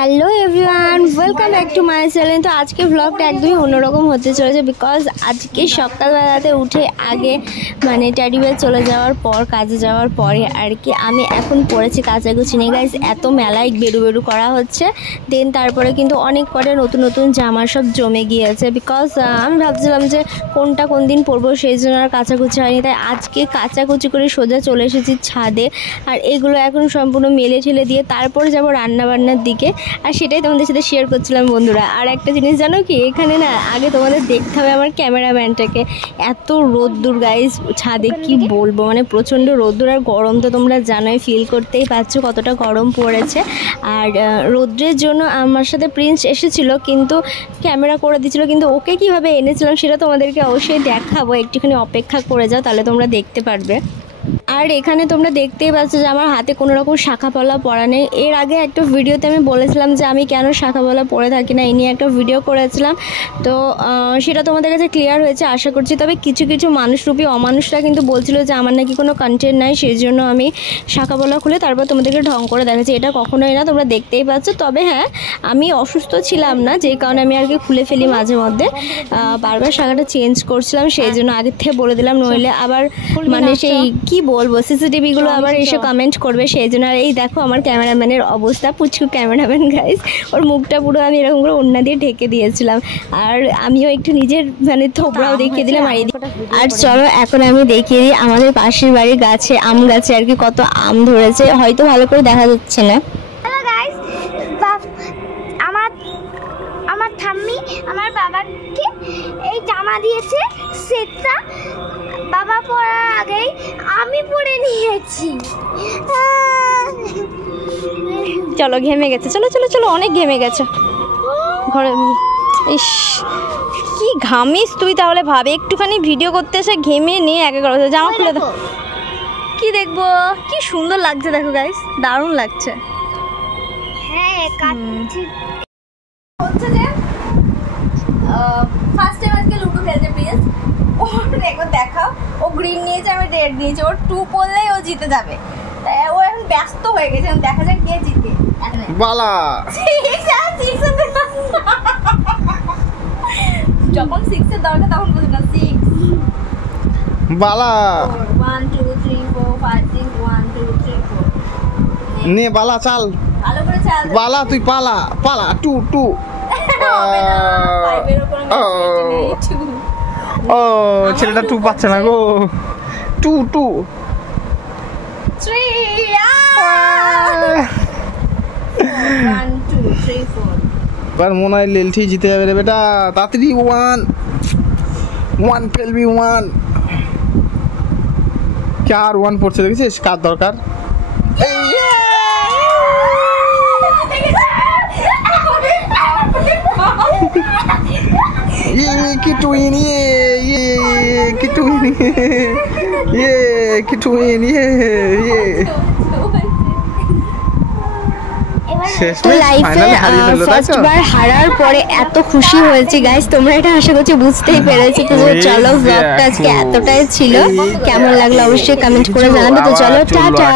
Hello everyone, welcome back to my channel. তো আজকে ব্লগটা একদমই অন্যরকম হতে চলেছে, বিকজ আজকে সকালবেলাতে উঠে আগে মানে ট্যাডি বেয়ার চলে যাওয়ার পর, কাজে যাওয়ার পরে আর কি আমি এখন পড়েছি কাচাকুচি নিয়ে। গাইজ এত মেলায় বেরু করা হচ্ছে, দেন তারপরে কিন্তু অনেক কটা নতুন নতুন জামা সব জমে গিয়েছে, বিকজ আমি ভাবছিলাম যে কোনটা কোন দিন পরবো, সেই জন্য আর কাচাকুচি হয়নি। তাই আজকে কাচাকুচি করে সোজা চলে এসেছি ছাদে, আর এগুলো এখন সম্পূর্ণ মেলে ঠেলে দিয়ে তারপর যাবো রান্নাবান্নার দিকে, আর সেটাই তোমাদের সাথে শেয়ার করছিলাম বন্ধুরা। আর একটা জিনিস জানো কি, এখানে না আগে তোমাদের দেখতে হবে আমার ক্যামেরাম্যানটাকে, এত রোদ্দুর গাইজ ছাদে, কি বলবো, মানে প্রচণ্ড রোদ্দুর। আর গরম তো তোমরা জানোই, ফিল করতেই পারছো কতটা গরম পড়েছে। আর রোদ্রের জন্য আমার সাথে প্রিন্স এসেছিলো, কিন্তু ক্যামেরা করে দিচ্ছিলো, কিন্তু ওকে কীভাবে এনেছিলাম সেটা তোমাদেরকে অবশ্যই দেখাবো, একটুখানি অপেক্ষা করে যাও, তাহলে তোমরা দেখতে পারবে। আর এখানে তোমরা দেখতেই পাচ্ছ যে আমার হাতে কোনো রকম শাখাপলা পরা নেই। এর আগে একটা ভিডিওতে আমি বলেছিলাম যে আমি কেন শাখাপলা পরে থাকি না, এই নিয়ে একটা ভিডিও করেছিলাম, তো সেটা তোমাদের কাছে ক্লিয়ার হয়েছে আশা করছি। তবে কিছু কিছু মানুষরূপী অমানুষরা কিন্তু বলছিল যে আমার নাকি কোনো কন্টেন্ট নাই, সেই জন্য আমি শাখাপলা খুলে তারপর তোমাদেরকে ঢং করে দেখাচ্ছি। এটা কখনোই না, তোমরা দেখতেই পাচ্ছ। তবে হ্যাঁ, আমি অসুস্থ ছিলাম না, যেই কারণে আমি আর কি খুলে ফেলি মাঝে মধ্যে, বারবার শাখাটা চেঞ্জ করছিলাম, সেই জন্য আগের থেকে বলে দিলাম, নইলে আবার মানে সেই কি বলবো সিসিটিভিগুলো আবার এসে কমেন্ট করবে, সেই জন্য। আর এই দেখো আমার ক্যামেরাম্যানের অবস্থা, পুচকু ক্যামেরাম্যান গাইজ, ওর মুখটা পুরো আমি এরকম করে ওড়না দিয়ে ঢেকে দিয়েছিলাম, আর আমিও একটু নিজের মানে থোবড়াও দেখিয়ে দিলাম। আর চলো এখন আমি দেখিয়ে দিই আমাদের পাশের বাড়ির গাছে, আম গাছে আর কি কত আম ধরেছে, হয়তো ভালো করে দেখা যাচ্ছে না। হ্যালো গাইস, আমার ঠাম্মি আমার বাবাকে এই জামা দিয়েছে, সেটা বাবা পরার আগেই আমি পরে নিয়েছি। চলো ঘেমে গেছে, চলো চলো চলো, অনেক ঘেমে গেছে ঘরে। ইস কি ঘামিস তুই, তাহলে ভাবে একটুখানি ভিডিও করতে এসে ঘেমে নিয়ে একে করে জামা খুলে দাও। কি দেখবো, কি সুন্দর লাগছে দেখো গাইস, দারুণ লাগছে। হ্যাঁ কাচ্চি হচ্ছে যে ফার্স্ট টাইম আজকে লুডো খেলছে প্লিজ, ওর একবার দেখাও। ও গ্রিন নিয়েছে, আমি রেড নিয়েছি, ওর 2 পড়লেই ও জিতে যাবে, তাই ও এখন ব্যস্ত হয়ে গেছে, এখন দেখা যাক কে জিতে। বালা যখন 6 এর দরকার তখন বলছি না 6 বালা 1 2 3 4 5 6 1 2 3 4 নে বালা চাল, ভালো করে চাল বালা তুই পালা পালা 2 2 হবে না, 5 এর উপর ম্যাচুরিটি নেই। ও ছেলেটা 2 পাচ্ছে না গো, 2 2 3 1 2 3 4 এবার মনে হয় লেলঠি জিতে যাবে রে বেটা, তাড়াতাড়ি 1 ফেলবি 1 কে আর 1 পড়ছে, দেখেছিস কার দরকার। ये किटू इन ये किटू इन ये किटू इन ये লাইফে ফার্স্ট বার হারার পরে এত খুশি হয়েছি গাইস, তোমরা এটা আশা করছি বুঝতেই পেরেছো। তো চলো ব্লগটা আজকে এতটাই ছিল, কেমন লাগলো অবশ্যই কমেন্ট করে জানাবে। তো চলো টাটা।